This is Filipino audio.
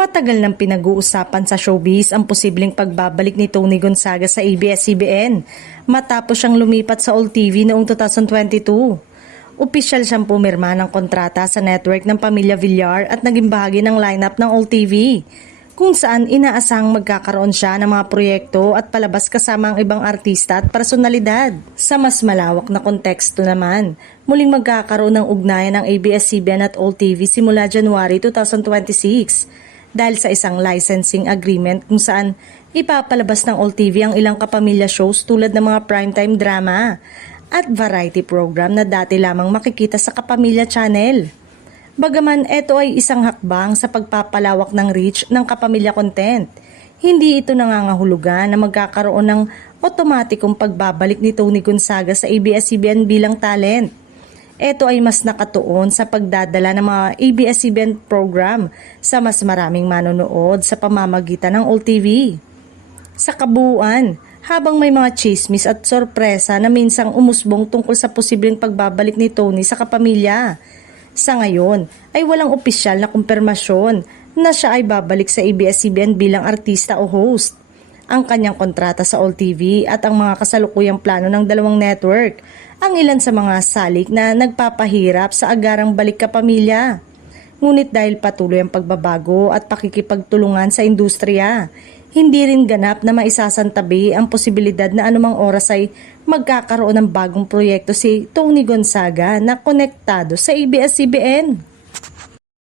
Matagal nang pinag-uusapan sa showbiz ang posibleng pagbabalik ni Tony Gonzaga sa ABS-CBN matapos siyang lumipat sa All TV noong 2022. Opisyal siyang pumirma ng kontrata sa network ng Pamilya Villar at naging bahagi ng lineup ng All TV, kung saan inaasahang magkakaroon siya ng mga proyekto at palabas kasama ang ibang artista at personalidad. Sa mas malawak na konteksto naman, muling magkakaroon ng ugnayan ng ABS-CBN at All TV simula January 2026 dahil sa isang licensing agreement kung saan ipapalabas ng All TV ang ilang kapamilya shows tulad ng mga primetime drama at variety program na dati lamang makikita sa Kapamilya Channel. Bagaman ito ay isang hakbang sa pagpapalawak ng reach ng kapamilya content, hindi ito nangangahulugan na magkakaroon ng otomatikong pagbabalik ni Tony Gonzaga sa ABS-CBN bilang talent. Ito ay mas nakatuon sa pagdadala ng mga ABS-CBN program sa mas maraming manonood sa pamamagitan ng All TV. Sa kabuuan, habang may mga chismis at sorpresa na minsang umusbong tungkol sa posibleng pagbabalik ni Tony sa kapamilya, sa ngayon ay walang opisyal na kumpirmasyon na siya ay babalik sa ABS-CBN bilang artista o host. Ang kanyang kontrata sa All TV at ang mga kasalukuyang plano ng dalawang network ang ilan sa mga salik na nagpapahirap sa agarang balik kapamilya. Ngunit dahil patuloy ang pagbabago at pakikipagtulungan sa industriya, hindi rin ganap na maisasantabi ang posibilidad na anumang oras ay magkakaroon ng bagong proyekto si Tony Gonzaga na konektado sa ABS-CBN.